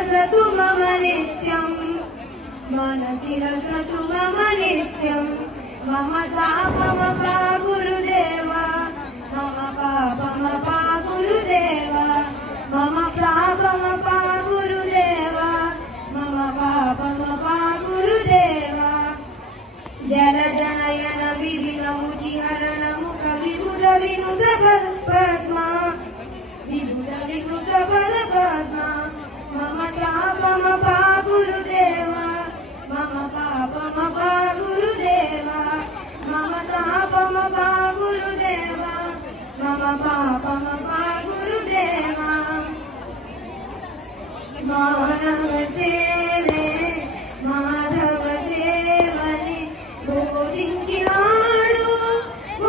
रसतु मम नित्यम् मनसि रसतु मम नित्यम् मम पापमपा गुरुदेव मम पापमपा गुरुदेव मम पापमपा गुरुदेव मम पापमपा गुरुदेव जलजनयन विधिनमुचिहरणमुख विबुध विनुत पद्मा विबुध विनुत पद्मा मम पापमपा गुरुदेव मम पापमपा गुरुदेव मम पापमपा गुरुदेव मम पापमपा गुरुदेव मानव सेवे माधव सेवने बोधिंचिनाडु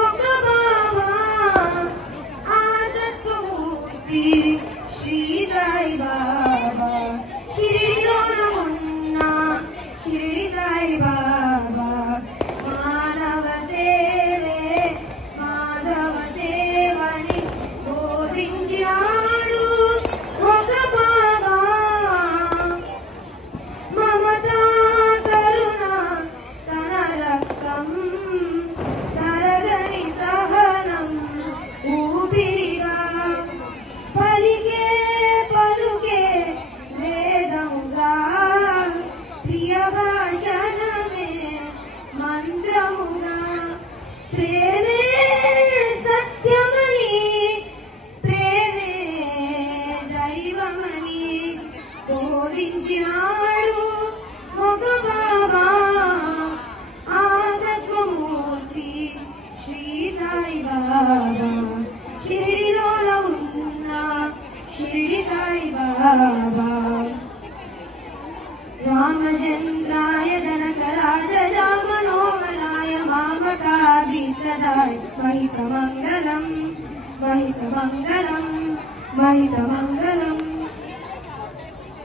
ఒక బాబా ఆసత్వమూర్తి శ్రీ సాయి బాబా షిరిడిలోన ఉన్న షిరిడి సాయి బాబా మానవ సేవే మాధవ సేవని బోధించినాడు ఒక బాబా మమతా కరుణ తన రక్తం తరగని సహనం ఊపిరిగా పలికే పలుకే వేదముగా ప్రియ భాషణమే మంత్రముగా ప్రేమే సత్యమని ప్రేమే దైవమని బోధించినాడు ఒక బాబా ఆసత్వమూర్తి శ్రీ సాయి బాబా షిరిడిలోన ఉన్న షిరిడి సాయి బాబా రామచంద్రాయ జనకరాజ మనోహరాయ మామకాభీష్టదాయ మహితమంగళం మహితమంగళం మహితమంగళం